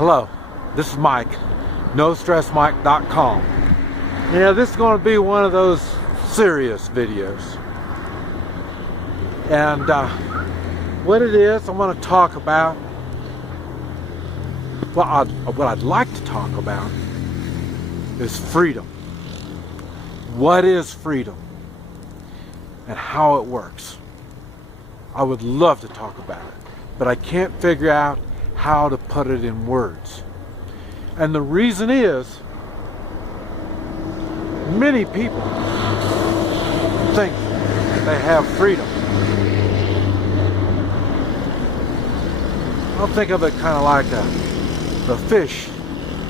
Hello, this is Mike, NoStressMike.com. Yeah, this is going to be one of those serious videos. And what it is, I want to talk about, what I'd like to talk about is freedom. What is freedom? And how it works. I would love to talk about it, but I can't figure out how to put it in words. And the reason is, many people think they have freedom. I'll think of it kind of like the fish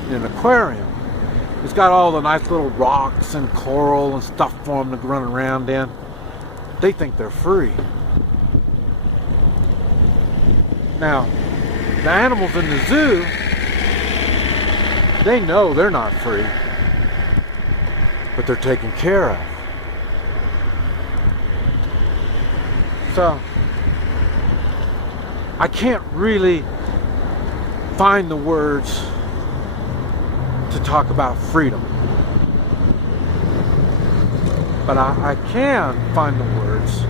in an aquarium. It's got all the nice little rocks and coral and stuff for them to run around in. They think they're free. Now, the animals in the zoo, they know they're not free, but they're taken care of. So, I can't really find the words to talk about freedom. But I can find the words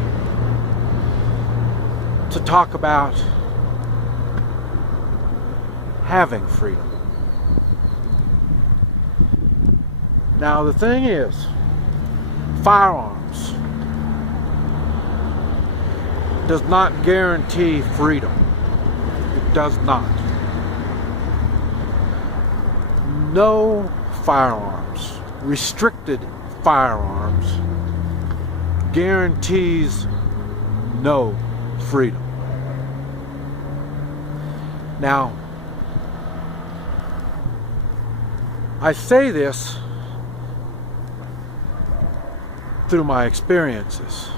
to talk about having freedom. Now the thing is, firearms does not guarantee freedom. It does not. No firearms, restricted firearms, guarantees no freedom. Now, I say this through my experiences.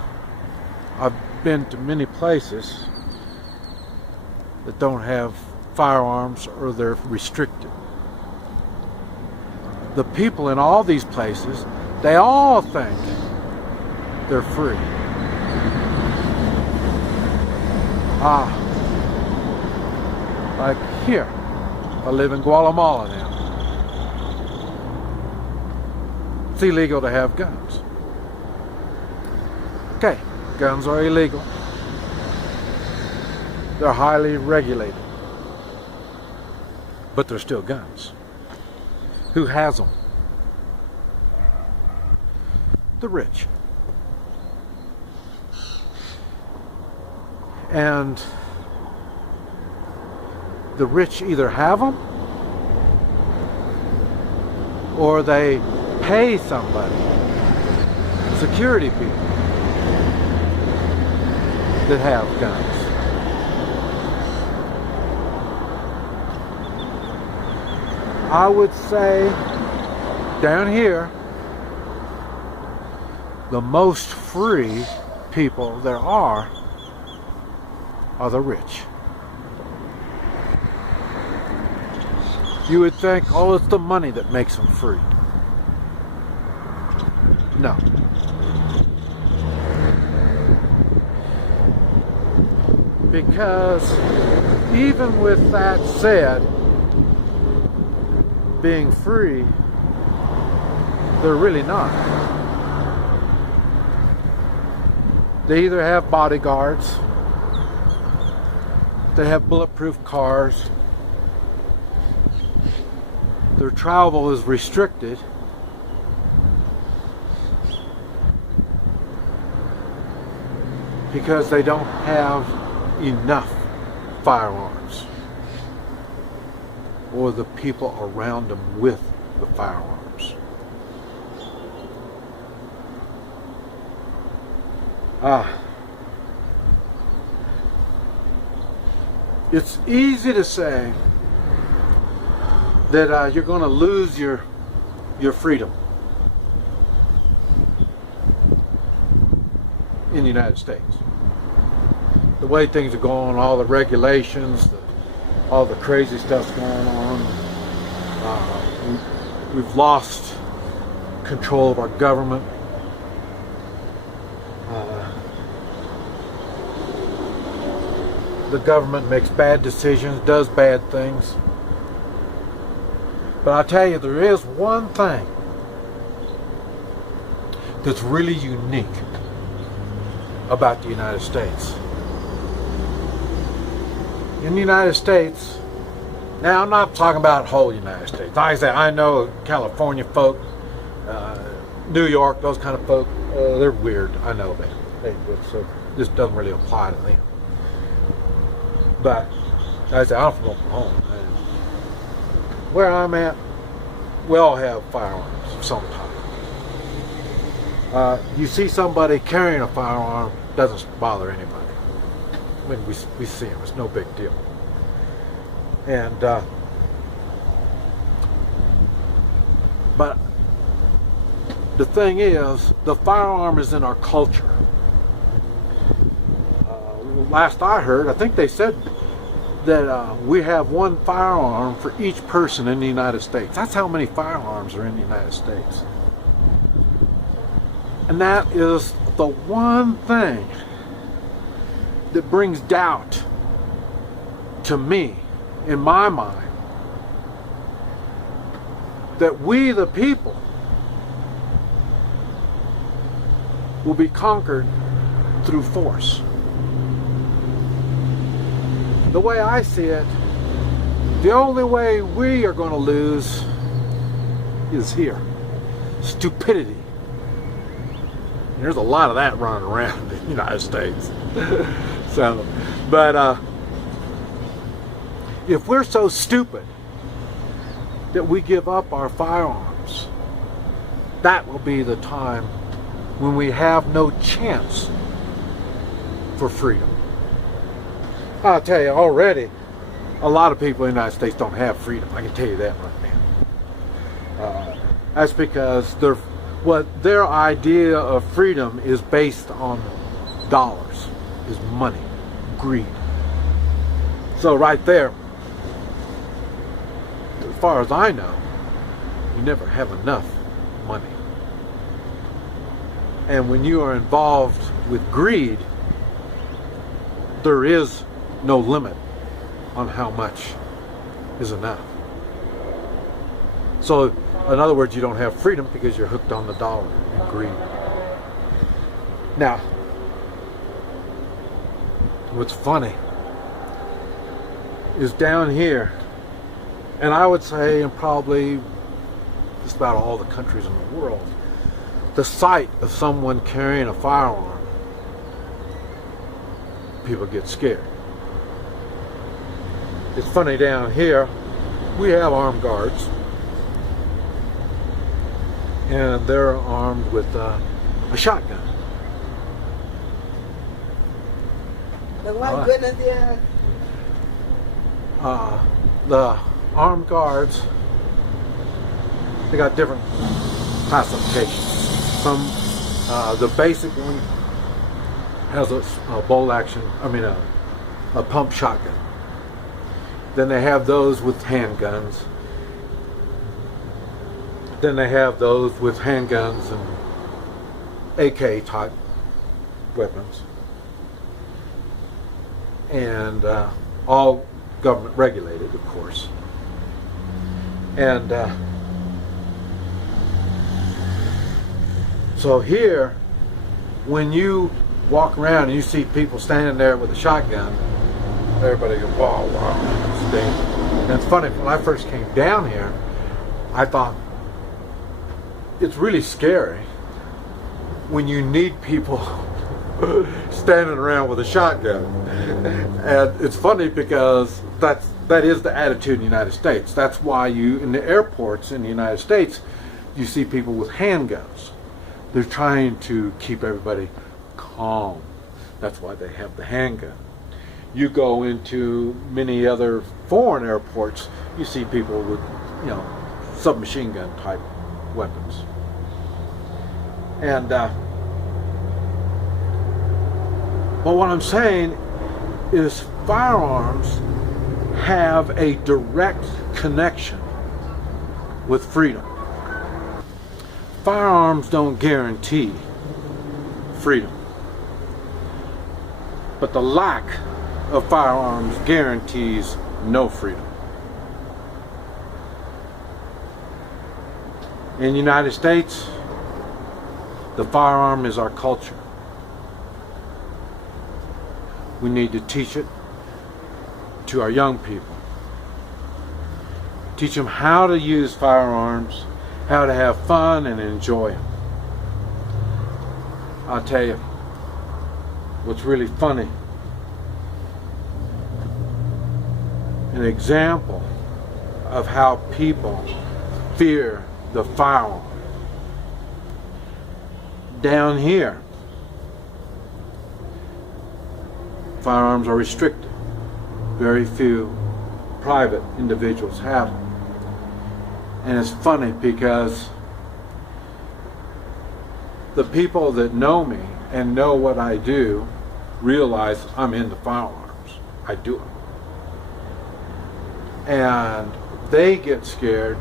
I've been to many places that don't have firearms or they're restricted. The people in all these places, they all think they're free. Like here, I live in Guatemala now. It's illegal to have guns. Okay, guns are illegal. They're highly regulated. But they're still guns. Who has them? The rich. And the rich either have them or they pay somebody, security people, that have guns. I would say down here, the most free people there are the rich. You would think, oh, it's the money that makes them free. No. Because even with that said, being free, they're really not. They either have bodyguards, they have bulletproof cars, their travel is restricted, because they don't have enough firearms or the people around them with the firearms. It's easy to say that you're going to lose your freedom in the United States. The way things are going, all the regulations, all the crazy stuff's going on. We've lost control of our government. The government makes bad decisions, does bad things. But I tell you, there is one thing that's really unique about the United States. In the United States, now I'm not talking about whole United States. Like I say, I know California folk, New York, those kind of folk, they're weird. I know that. So this doesn't really apply to them. But like I say, I'm from Oklahoma. Where I'm at, we all have firearms of some type. You see somebody carrying a firearm, doesn't bother anybody. I mean, we see them, it's no big deal. And but the thing is, the firearm is in our culture. Last I heard, I think they said that we have one firearm for each person in the United States. That's how many firearms are in the United States. And that is the one thing that brings doubt to me, in my mind, that we the people will be conquered through force. The way I see it, the only way we are going to lose is here. Stupidity. And there's a lot of that running around in the United States. So, but if we're so stupid that we give up our firearms, that will be the time when we have no chance for freedom. I'll tell you already, a lot of people in the United States don't have freedom. I can tell you that right now. That's because their idea of freedom is based on dollars, is money, greed. So right there, as far as I know, you never have enough money. And when you are involved with greed, there is no limit on how much is enough. So, in other words, you don't have freedom because you're hooked on the dollar and greed. Now, what's funny is down here, and I would say in probably just about all the countries in the world, the sight of someone carrying a firearm, people get scared. It's funny, down here we have armed guards, and they're armed with a shotgun. But what goodness, yeah. The armed guards, they got different classifications. Some, the basic one has a bolt action, a pump shotgun. Then they have those with handguns. Then they have those with handguns and AK type weapons. And all government regulated, of course. And so here, when you walk around and you see people standing there with a shotgun, everybody goes, wow, wow. And it's funny, when I first came down here, I thought, it's really scary when you need people standing around with a shotgun. And it's funny because that is the attitude in the United States. That's why in the airports in the United States, you see people with handguns. They're trying to keep everybody calm. That's why they have the handgun. You go into many other foreign airports, you see people with, submachine gun type weapons. And but what I'm saying is firearms have a direct connection with freedom. Firearms don't guarantee freedom, but the lack of firearms guarantees no freedom. In the United States, the firearm is our culture. We need to teach it to our young people. Teach them how to use firearms, how to have fun and enjoy them. I'll tell you what's really funny. An example of how people fear the firearm. Down here, firearms are restricted. Very few private individuals have them. And it's funny because the people that know me and know what I do realize I'm into firearms. I do them. And they get scared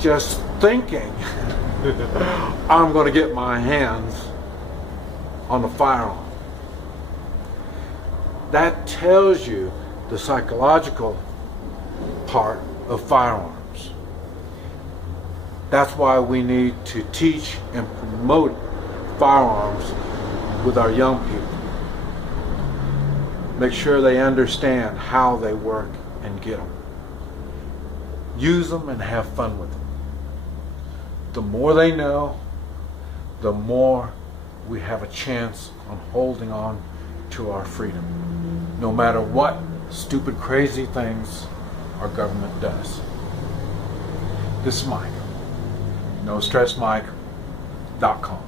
just thinking I'm going to get my hands on a firearm. That tells you the psychological part of firearms. That's why we need to teach and promote firearms with our young people. Make sure they understand how they work and get them. Use them and have fun with them. The more they know, the more we have a chance on holding on to our freedom. No matter what stupid, crazy things our government does. This is Mike. NoStressMike.com.